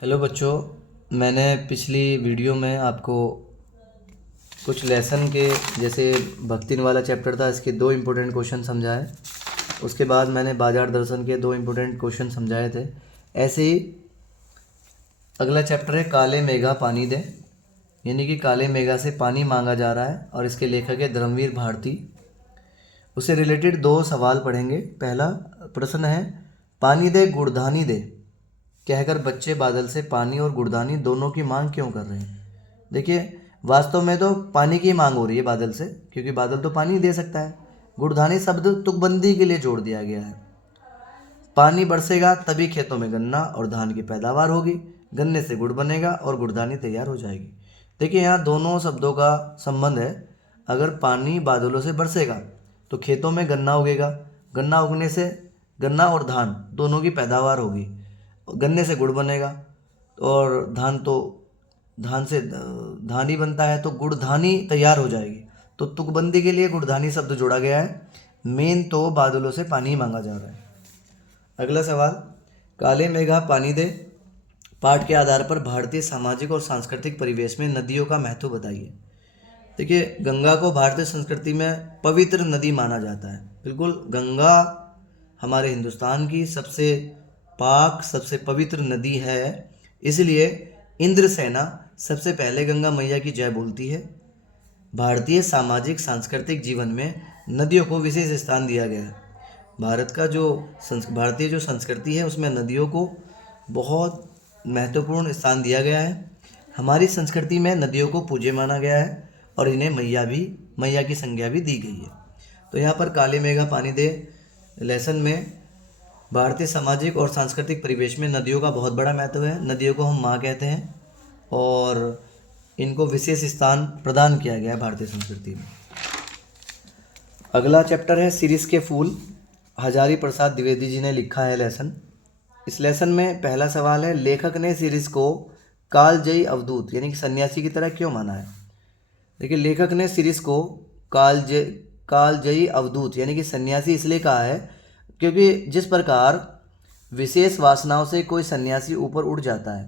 Hello बच्चों, मैंने पिछली वीडियो में आपको कुछ लेसन के जैसे भक्तिन वाला चैप्टर था, इसके दो इम्पोर्टेंट क्वेश्चन समझाए। उसके बाद मैंने बाजार दर्शन के दो इम्पोर्टेंट क्वेश्चन समझाए थे। ऐसे ही अगला चैप्टर है काले मेघा पानी दे, यानी कि काले मेघा से पानी मांगा जा रहा है और इसके लेखक है धर्मवीर भारती। उससे रिलेटेड दो सवाल पढ़ेंगे। पहला प्रश्न है, पानी दे गुड़धानी दे कहकर बच्चे बादल से पानी और गुड़धानी दोनों की मांग क्यों कर रहे हैं। देखिए, वास्तव में तो पानी की मांग हो रही है बादल से, क्योंकि बादल तो पानी दे सकता है। गुड़धानी शब्द तुकबंदी के लिए जोड़ दिया गया है। पानी बरसेगा तभी खेतों में गन्ना और धान की पैदावार होगी, गन्ने से गुड़ बनेगा और गुड़धानी तैयार हो जाएगी। देखिए, यहाँ दोनों शब्दों का संबंध है। अगर पानी बादलों से बरसेगा तो खेतों में गन्ना उगेगा, गन्ना उगने से गन्ना और धान दोनों की पैदावार होगी, गन्ने से गुड़ बनेगा और धान से धान ही बनता है तो गुड़धानी तैयार हो जाएगी। तो तुकबंदी के लिए गुड़धानी शब्द जोड़ा गया है। मेन तो बादलों से पानी मांगा जा रहा है। अगला सवाल, काले मेघा पानी दे पाठ के आधार पर भारतीय सामाजिक और सांस्कृतिक परिवेश में नदियों का महत्व बताइए। देखिए, गंगा को भारतीय संस्कृति में पवित्र नदी माना जाता है। बिल्कुल, गंगा हमारे हिंदुस्तान की सबसे पाक, सबसे पवित्र नदी है। इसलिए इंद्रसेना सबसे पहले गंगा मैया की जय बोलती है। भारतीय सामाजिक सांस्कृतिक जीवन में नदियों को विशेष स्थान दिया गया है। भारतीय जो संस्कृति है उसमें नदियों को बहुत महत्वपूर्ण स्थान दिया गया है। हमारी संस्कृति में नदियों को पूज्य माना गया है और इन्हें मैया की संज्ञा भी दी गई है। तो यहाँ पर काले मेघा पानी दे लेसन में भारतीय सामाजिक और सांस्कृतिक परिवेश में नदियों का बहुत बड़ा महत्व है। नदियों को हम माँ कहते हैं और इनको विशेष स्थान प्रदान किया गया है भारतीय संस्कृति में। अगला चैप्टर है सिरिस के फूल, हजारी प्रसाद द्विवेदी जी ने लिखा है लेसन। इस लेसन में पहला सवाल है, लेखक ने सिरिस को कालजयी अवधूत यानी कि सन्यासी की तरह क्यों माना है। देखिए, लेखक ने सिरिस को कालजयी अवधूत यानी कि सन्यासी इसलिए कहा है क्योंकि जिस प्रकार विशेष वासनाओं से कोई सन्यासी ऊपर उठ जाता है,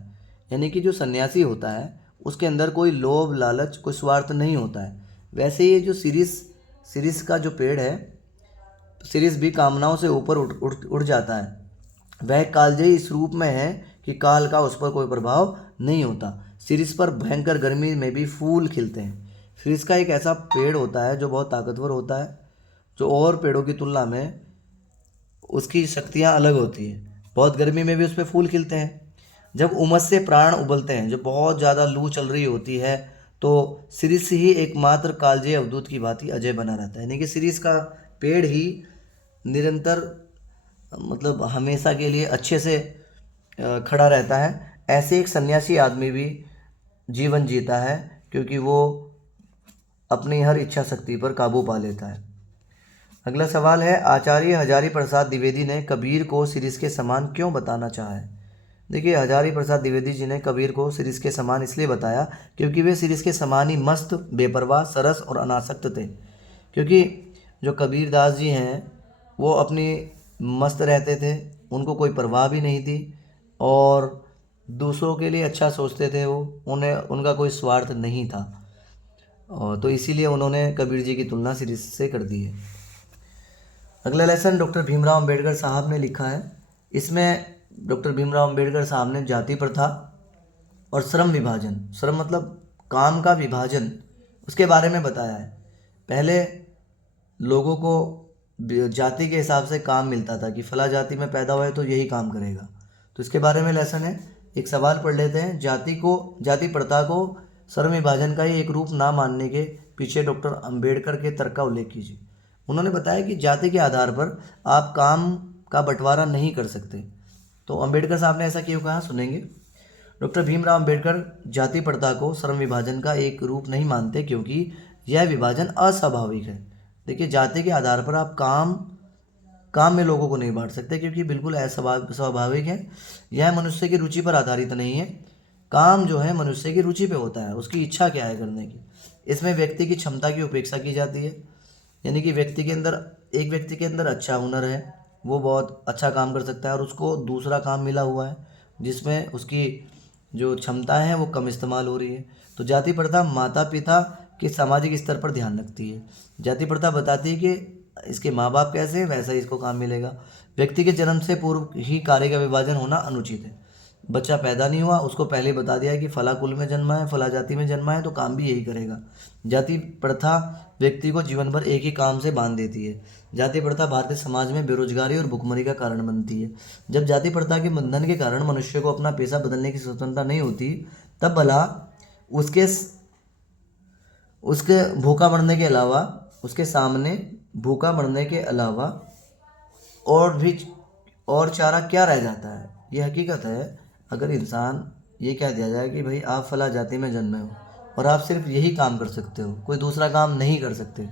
यानी कि जो सन्यासी होता है उसके अंदर कोई लोभ लालच, कोई स्वार्थ नहीं होता है, वैसे ये जो सिरिस का जो पेड़ है, सिरिस भी कामनाओं से ऊपर उठ जाता है। वह कालजयी इस रूप में है कि काल का उस पर कोई प्रभाव नहीं होता। सिरिस पर भयंकर गर्मी में भी फूल खिलते हैं। सिरिस का एक ऐसा पेड़ होता है जो बहुत ताकतवर होता है, जो और पेड़ों की तुलना में उसकी शक्तियाँ अलग होती हैं। बहुत गर्मी में भी उस पर फूल खिलते हैं। जब उमस से प्राण उबलते हैं, जब बहुत ज़्यादा लू चल रही होती है, तो सिरिस ही एकमात्र कालजयी अवधूत की भांति अजय बना रहता है। यानी कि सिरिस का पेड़ ही निरंतर, मतलब हमेशा के लिए अच्छे से खड़ा रहता है। ऐसे एक सन्यासी आदमी भी जीवन जीता है क्योंकि वो अपनी हर इच्छा शक्ति पर काबू पा लेता है। अगला सवाल है, आचार्य हजारी प्रसाद द्विवेदी ने कबीर को सिरिस के समान क्यों बताना चाहा है। देखिए, हजारी प्रसाद द्विवेदी जी ने कबीर को सिरिस के समान इसलिए बताया क्योंकि वे सिरिस के समान ही मस्त, बेपरवाह, सरस और अनासक्त थे। क्योंकि जो कबीर दास जी हैं वो अपनी मस्त रहते थे, उनको कोई परवाह भी नहीं थी और दूसरों के लिए अच्छा सोचते थे। उनका कोई स्वार्थ नहीं था, और तो इसीलिए उन्होंने कबीर जी की तुलना सिरिस से कर दी है। अगला लेसन डॉक्टर भीमराव अंबेडकर साहब ने लिखा है। इसमें डॉक्टर भीमराव अंबेडकर साहब ने जाति प्रथा और श्रम विभाजन, श्रम मतलब काम का विभाजन, उसके बारे में बताया है। पहले लोगों को जाति के हिसाब से काम मिलता था कि फला जाति में पैदा हुआ है तो यही काम करेगा। तो इसके बारे में लेसन है। एक सवाल पढ़ लेते हैं, जाति प्रथा को श्रम विभाजन का ही एक रूप ना मानने के पीछे डॉक्टर अंबेडकर के तर्क का उल्लेख कीजिए। उन्होंने बताया कि जाति के आधार पर आप काम का बंटवारा नहीं कर सकते। तो अंबेडकर साहब ने ऐसा क्यों कहा, सुनेंगे। डॉक्टर भीमराव अंबेडकर जाति प्रथा को श्रम विभाजन का एक रूप नहीं मानते क्योंकि यह विभाजन अस्वाभाविक है। देखिए, जाति के आधार पर आप काम में लोगों को नहीं बांट सकते क्योंकि बिल्कुल अस्वाभाविक है। यह मनुष्य की रुचि पर आधारित नहीं है। काम जो है मनुष्य की रुचि पे होता है, उसकी इच्छा क्या है करने की। इसमें व्यक्ति की क्षमता की उपेक्षा की जाती है। यानी कि एक व्यक्ति के अंदर अच्छा हुनर है, वो बहुत अच्छा काम कर सकता है और उसको दूसरा काम मिला हुआ है जिसमें उसकी जो क्षमताएं हैं वो कम इस्तेमाल हो रही है। तो जाति प्रथा माता पिता के सामाजिक स्तर पर ध्यान रखती है। जाति प्रथा बताती है कि इसके माँ बाप कैसे हैं वैसा ही इसको काम मिलेगा। व्यक्ति के जन्म से पूर्व ही कार्य का विभाजन होना अनुचित है। बच्चा पैदा नहीं हुआ, उसको पहले ही बता दिया है कि फला कुल में जन्मा है, फला जाति में जन्मा है, तो काम भी यही करेगा। जाति प्रथा व्यक्ति को जीवन भर एक ही काम से बांध देती है। जाति प्रथा भारतीय समाज में बेरोजगारी और भुखमरी का कारण बनती है। जब जाति प्रथा के बंधन के कारण मनुष्य को अपना पेशा बदलने की स्वतंत्रता नहीं होती, तब भला उसके उसके भूखा मरने के अलावा उसके सामने भूखा मरने के अलावा और भी और चारा क्या रह जाता है। ये हकीकत है। अगर इंसान ये कह दिया जाए कि भाई आप फला जाति में जन्मे हो और आप सिर्फ यही काम कर सकते हो, कोई दूसरा काम नहीं कर सकते,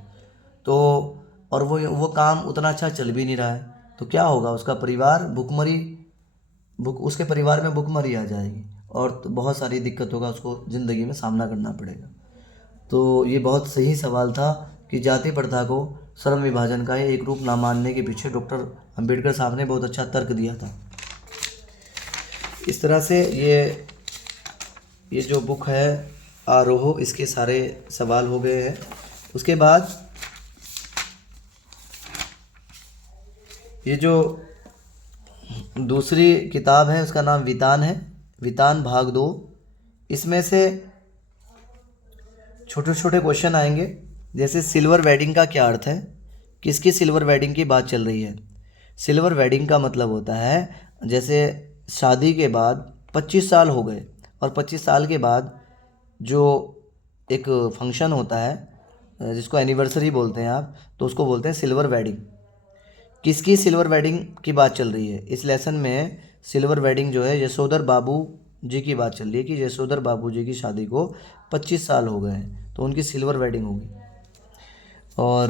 तो और वो काम उतना अच्छा चल भी नहीं रहा है, तो क्या होगा? उसका परिवार उसके परिवार में भुखमरी आ जाएगी और तो बहुत सारी दिक्कतों का उसको ज़िंदगी में सामना करना पड़ेगा। तो ये बहुत सही सवाल था कि जाति प्रथा को श्रम विभाजन का एक रूप ना मानने के पीछे डॉक्टर अंबेडकर साहब ने बहुत अच्छा तर्क दिया था। इस तरह से ये जो बुक है आरोहो, इसके सारे सवाल हो गए हैं। उसके बाद ये जो दूसरी किताब है उसका नाम वितान है, वितान भाग 2। इसमें से छोटे छोटे क्वेश्चन आएंगे, जैसे सिल्वर वेडिंग का क्या अर्थ है, किसकी सिल्वर वेडिंग की बात चल रही है। सिल्वर वेडिंग का मतलब होता है जैसे शादी के बाद 25 साल हो गए और 25 साल के बाद जो एक फंक्शन होता है जिसको एनिवर्सरी बोलते हैं आप, तो उसको बोलते हैं सिल्वर वेडिंग। किसकी सिल्वर वेडिंग की बात चल रही है? इस लेसन में सिल्वर वेडिंग जो है यशोधर बाबू जी की बात चल रही है कि यशोधर बाबू जी की शादी को 25 साल हो गए हैं, तो उनकी सिल्वर वेडिंग होगी। और